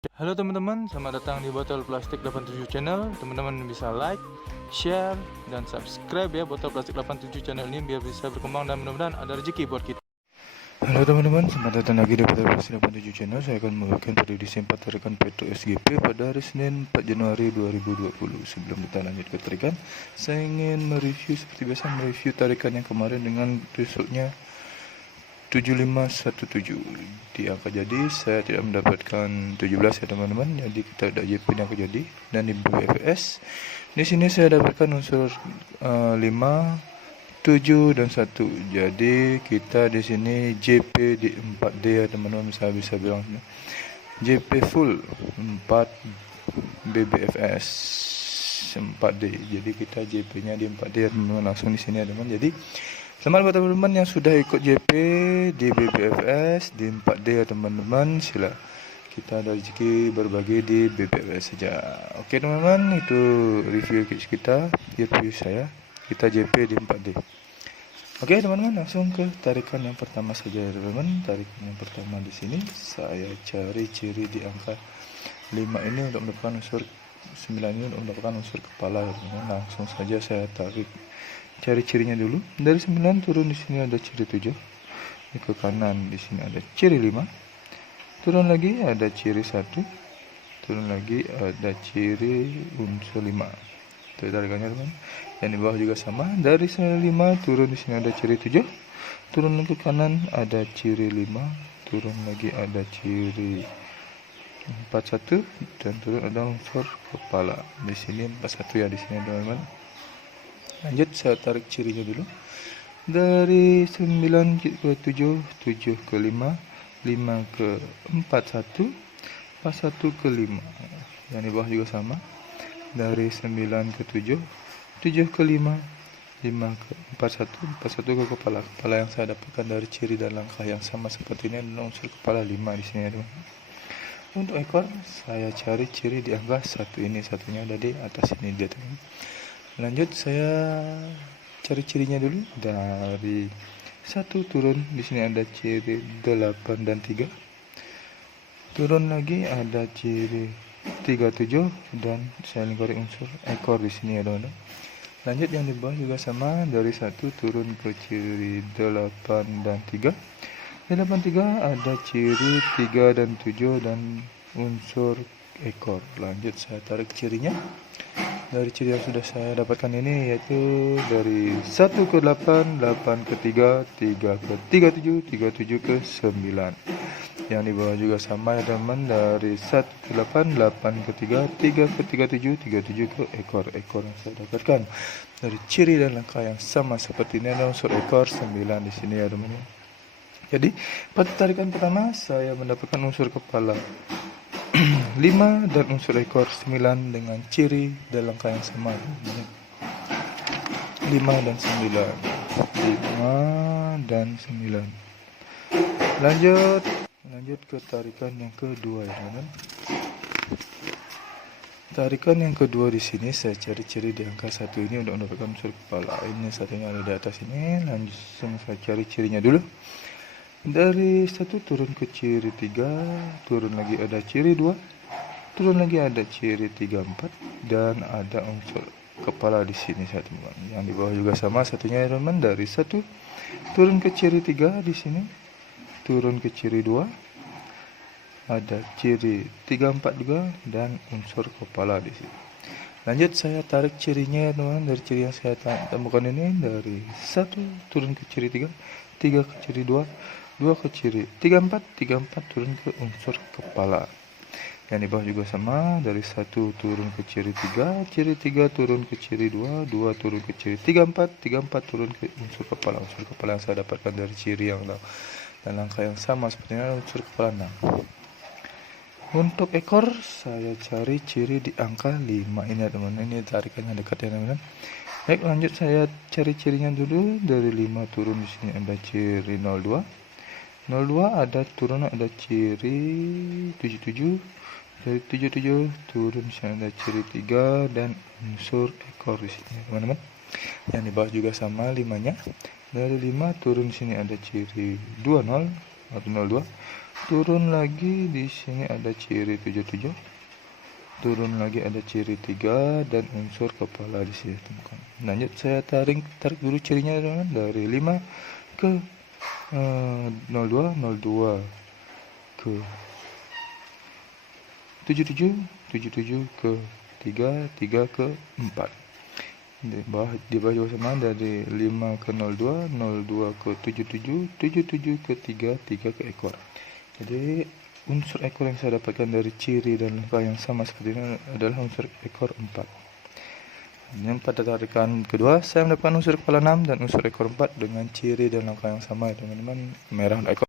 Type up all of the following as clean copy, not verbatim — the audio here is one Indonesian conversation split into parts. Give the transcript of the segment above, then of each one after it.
Halo teman-teman, selamat datang di Botol Plastik 87 Channel. Teman-teman bisa like, share, dan subscribe ya Botol Plastik 87 Channel ini biar bisa berkembang dan mudah-mudahan ada rezeki buat kita. Halo teman-teman, selamat datang lagi di Botol Plastik 87 Channel. Saya akan membawakan prediksi 4 tarikan Petro SGP pada hari Senin 4 Januari 2020. Sebelum kita lanjut ke tarikan, saya ingin mereview seperti biasa tarikan yang kemarin dengan resultnya 7517 di angka jadi saya tidak mendapatkan 17 ya teman-teman, jadi kita ada JP yang angka jadi. Dan di BFS di sini saya dapatkan unsur 5, 7 dan 1, jadi kita di sini JP di 4D ya teman-teman. Saya bisa bilang JP full 4 BBFS 4D, jadi kita JP nya di 4D ya teman-teman. Langsung di sini ya teman. Jadi selamat buat teman-teman yang sudah ikut JP di BBFS di 4D ya teman-teman. Sila kita ada rezeki berbagi di BBFS saja. Oke teman-teman, itu review kita, review saya. Kita JP di 4D. Oke teman-teman, langsung ke tarikan yang pertama saja ya teman-teman. Tarikan yang pertama di sini saya cari ciri di angka 5 ini untuk mendapatkan unsur 9 ini untuk mendapatkan unsur kepala ya teman-teman. Langsung saja saya tarik. Cari cirinya dulu. Dari 9 turun di sini ada ciri 7. Ini ke kanan di sini ada ciri 5. Turun lagi ada ciri 1. Turun lagi ada ciri unsur 5. Itu tarikannya teman. Yang di bawah juga sama. Dari 5 turun di sini ada ciri 7. Turun ke kanan ada ciri 5. Turun lagi ada ciri 41 dan turun ada unsur kepala. Di sini 41 ya di sini teman-teman. Lanjut saya tarik cirinya dulu. Dari 9 ke 7, 7 ke 5, 5 ke 41, 41 ke 5. Yang di bawah juga sama. Dari 9 ke 7, 7 ke 5, 5 ke 41, 41 ke kepala. Kepala yang saya dapatkan dari ciri dan langkah yang sama seperti ini adalah unsur kepala 5 di sini ya teman. Untuk ekor saya cari ciri di angka 1 ini, satunya ada di atas ini dia teman. Lanjut saya cari cirinya dulu. Dari 1 turun di sini ada ciri 8 dan 3. Turun lagi ada ciri 37 dan saya lingkari unsur ekor di sini ya teman-teman. Lanjut yang di bawah juga sama. Dari 1 turun ke ciri 8 dan 3. 8 3 ada ciri 3 dan 7 dan unsur ekor. Lanjut saya tarik cirinya. Dari ciri yang sudah saya dapatkan ini yaitu dari 1 ke 8, 8 ke 3, 3 ke 37, 37 ke 9. Yang di bawah juga sama ya teman. Dari 1 ke 8, 8 ke 3, 3 ke 37, 37 ke ekor. Ekor yang saya dapatkan dari ciri dan langkah yang sama seperti ini adalah unsur ekor 9 di sini ya teman. Jadi pada tarikan pertama saya mendapatkan unsur kepala 5 dan unsur ekor 9 dengan ciri dan langkah yang sama. 5 dan 9. 5 dan 9. Lanjut ke tarikan yang kedua ya teman. Tarikan yang kedua di sini saya cari ciri di angka 1 ini untuk mendapatkan unsur kepala. Ini satunya ada di atas ini. Langsung saya cari cirinya dulu. Dari 1 turun ke ciri 3, turun lagi ada ciri 2, turun lagi ada ciri 3, 4 dan ada unsur kepala di sini saya teman. Yang di bawah juga sama satunya ya teman. Dari 1 turun ke ciri 3 di sini, turun ke ciri 2, ada ciri 3, 4 juga dan unsur kepala di sini. Lanjut saya tarik cirinya ya teman. Dari ciri yang saya temukan ini dari 1 turun ke ciri 3, 3 ke ciri 2, 2 ke ciri 3, 4, 3, 4 turun ke unsur kepala. Yang di bawah juga sama. Dari 1 turun ke ciri 3, ciri 3 turun ke ciri 2, 2 turun ke ciri 3, 4, 3, 4 turun ke unsur kepala. Unsur kepala yang saya dapatkan dari ciri yang dan langkah yang sama sepertinya unsur kepala 6. Untuk ekor saya cari ciri di angka 5 ini ya teman. Ini tarikannya dekat ya teman. Baik, lanjut saya cari cirinya dulu. Dari 5 turun di sini ada ciri 02. 02 ada turun ada ciri 77. Dari 77 turun di sini ada ciri 3 dan unsur ekor di sini teman-teman. Yang di bawah juga sama 5-nya. Dari 5 turun di sini ada ciri 20 atau 02. Turun lagi di sini ada ciri 77. Turun lagi ada ciri 3 dan unsur kepala di sini, teman-teman. Lanjut saya tarik dulu cirinya, teman-teman, dari 5 ke 02, 02 ke 77, 77 ke 3, 3 ke 4. Di bawah juga sama, dari 5 ke 02, 02 ke 77, 77 ke 3, 3 ke ekor. Jadi unsur ekor yang saya dapatkan dari ciri dan langkah yang sama seperti ini adalah unsur ekor 4. Yang pada tarikan kedua saya mendapatkan unsur kepala 6 dan unsur ekor 4 dengan ciri dan langkah yang sama, teman-teman, merah ekor.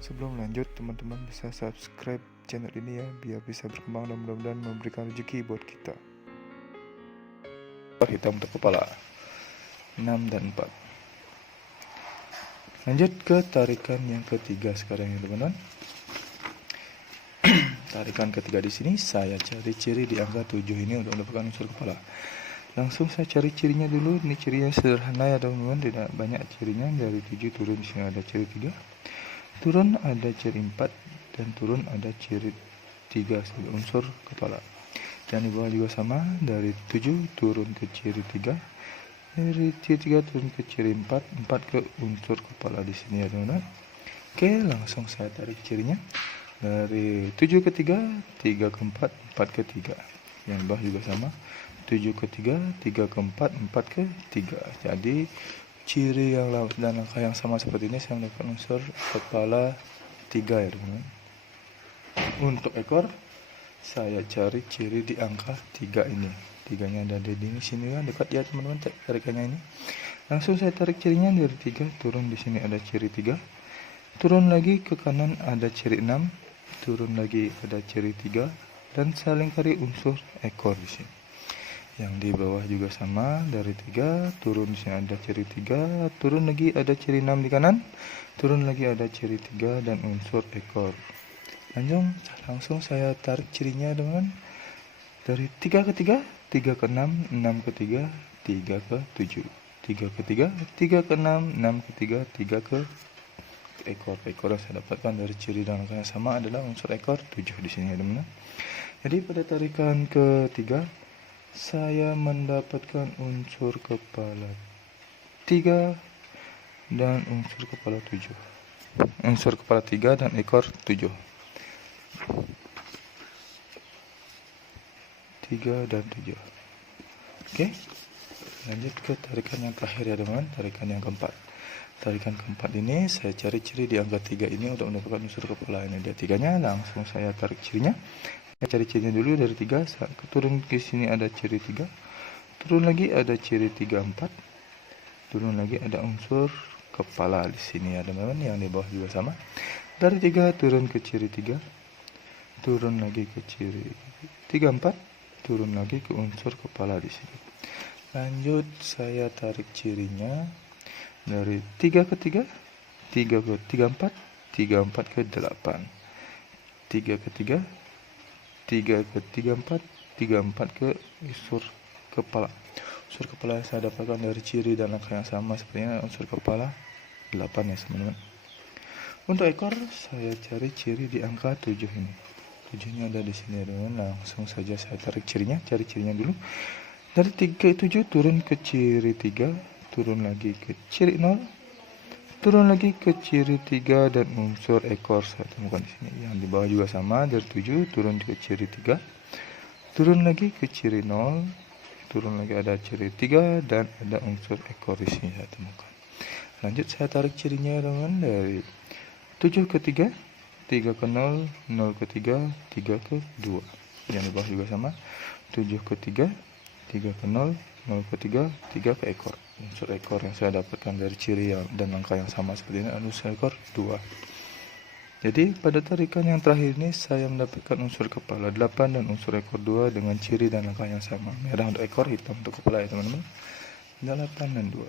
Sebelum lanjut, teman-teman bisa subscribe channel ini ya, biar bisa berkembang dan mudah-mudahan memberikan rezeki buat kita. Hitam untuk kepala 6 dan 4. Lanjut ke tarikan yang ketiga sekarang ya, teman-teman. Tarikan ketiga di sini saya cari ciri di angka 7 ini untuk mendapatkan unsur kepala. Langsung saya cari cirinya dulu. Ini cirinya sederhana ya, teman-teman, tidak banyak cirinya. Dari 7 turun di sini ada ciri 3. Turun ada ciri 4 dan turun ada ciri 3 sebagai unsur kepala. Dan di bawah juga sama, dari 7 turun ke ciri 3. Dari ciri 3 turun ke ciri 4, 4 ke unsur kepala di sini ya, teman-teman. Oke, langsung saya tarik cirinya. Dari 7 ke 3, 3 ke 4, 4 ke 3. Yang bawah juga sama, 7 ke 3, 3 ke 4, 4 ke 3. Jadi ciri yang dan langkah yang sama seperti ini saya mendapatkan unsur kepala 3 ya, teman-teman. Untuk ekor saya cari ciri di angka 3 ini. 3-nya ada di sini kan, dekat ya, teman-teman, tarikannya ini. Langsung saya tarik cirinya dari 3, turun di sini ada ciri 3. Turun lagi ke kanan ada ciri 6, turun lagi ada ciri 3 dan saya lingkari unsur ekor di sini. Yang di bawah juga sama, dari 3 turun di sini ada ciri 3, turun lagi ada ciri 6 di kanan, turun lagi ada ciri 3 dan unsur ekor. Langsung saya tarik cirinya, teman-teman. Dari 3 ke 3, 3 ke 6, 6 ke 3, 3 ke 7, 3 ke 3, 3 ke 6, 6 ke 3, 3 ke ekor. Ekor yang saya dapatkan dari ciri dan langkah yang sama adalah unsur ekor 7 di sini ya, teman-teman. Jadi pada tarikan ketiga saya mendapatkan unsur kepala 3 dan unsur kepala 7. Unsur kepala 3 dan ekor 7. 3 dan 7. Oke, lanjut ke tarikan yang terakhir ya, teman-teman, tarikan yang keempat. Tarikan keempat ini saya cari ciri di angka 3 ini untuk mendapatkan unsur kepala. Ini dia 3-nya, langsung saya tarik cirinya. Saya cari cirinya dulu dari 3, turun ke sini ada ciri 3. Turun lagi ada ciri 3, 4. Turun lagi ada unsur kepala di sini ya, teman-teman, yang di bawah juga sama. Dari 3 turun ke ciri 3. Turun lagi ke ciri 3, 4. Turun lagi ke unsur kepala di sini. Lanjut saya tarik cirinya dari 3 ke 3, 3 ke 3, 4, 3, 4 ke 8, 3 ke 3, 3 ke 3, 4, 3, 4 ke unsur kepala. Unsur kepala yang saya dapatkan dari ciri dan langkah yang sama sepertinya unsur kepala 8 ya, teman-teman. Untuk ekor saya cari ciri di angka 7 ini. 7-nya ada di sini, teman-teman. Langsung saja saya tarik cirinya, cari cirinya dulu. Dari 3 ke 7 turun ke ciri 3, turun lagi ke ciri 0, turun lagi ke ciri 3 dan unsur ekor saya temukan di sini. Yang di bawah juga sama, dari 7 turun ke ciri 3, turun lagi ke ciri 0, turun lagi ada ciri 3 dan ada unsur ekor di sini saya temukan. Lanjut saya tarik cirinya, teman-teman, dari 7 ke 3, 3 ke 0, 0 ke 3, 3 ke 2. Yang di bawah juga sama, 7 ke 3, 3 ke 0, 0 ke 3, 3 ke ekor. Unsur ekor yang saya dapatkan dari ciri dan langkah yang sama seperti ini adalah unsur ekor 2. Jadi pada tarikan yang terakhir ini saya mendapatkan unsur kepala 8 dan unsur ekor 2 dengan ciri dan langkah yang sama. Merah untuk ekor, hitam untuk kepala ya, teman-teman. 8 dan 2.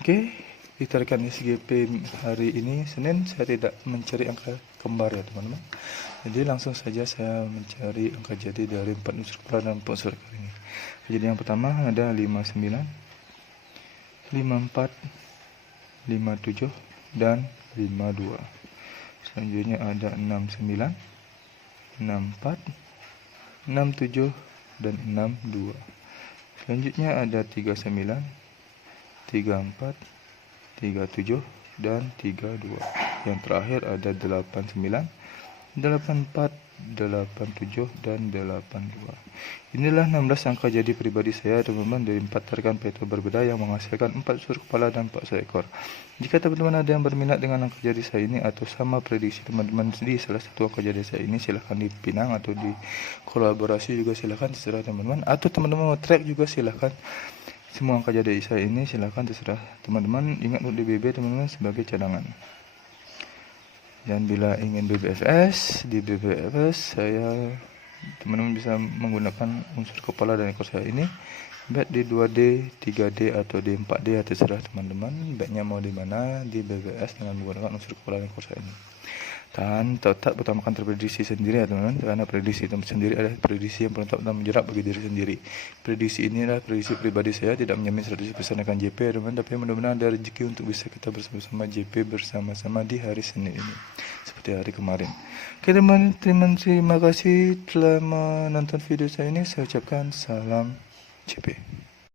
Oke, di tarikan SGP hari ini Senin saya tidak mencari angka kembar ya, teman-teman. Jadi langsung saja saya mencari angka jadi dari 4 unsur kepala dan 4 unsur ekor ini. Jadi yang pertama ada 59, 54, 57, dan 52. Selanjutnya ada 69, 64, 67, dan 62. Selanjutnya ada 39, 34, 37, dan 32. Yang terakhir ada 89, 84, 87, dan 82. Inilah 16 angka jadi pribadi saya teman-teman dari 4 rekan peto berbeda yang menghasilkan 4 unsur kepala dan 4 ekor. Jika teman-teman ada yang berminat dengan angka jadi saya ini atau sama prediksi teman-teman di salah satu angka jadi saya ini, silahkan dipinang atau di kolaborasi juga silahkan, terserah teman-teman. Atau teman-teman mau track juga silahkan. Semua angka jadi saya ini silahkan, terserah teman-teman. Ingat untuk DBB teman-teman sebagai cadangan. Dan bila ingin BBFS, di BBFS saya teman-teman bisa menggunakan unsur kepala dan ekor saya ini, bet di 2D, 3D, atau di 4D, terserah teman-teman. Betnya mau di mana di BBS dengan menggunakan unsur kepala dan ekor saya ini. Dan tetap utamakan terprediksi sendiri ya teman-teman, karena prediksi itu sendiri adalah prediksi yang paling tepat menjerat bagi diri sendiri. Prediksi ini adalah prediksi pribadi saya, tidak menjamin 100% akan JP ya teman-teman, tapi mudah-mudahan ada rezeki untuk bisa kita bersama-sama JP bersama-sama di hari Senin ini seperti hari kemarin. Oke teman-teman, terima kasih telah menonton video saya ini. Saya ucapkan salam JP.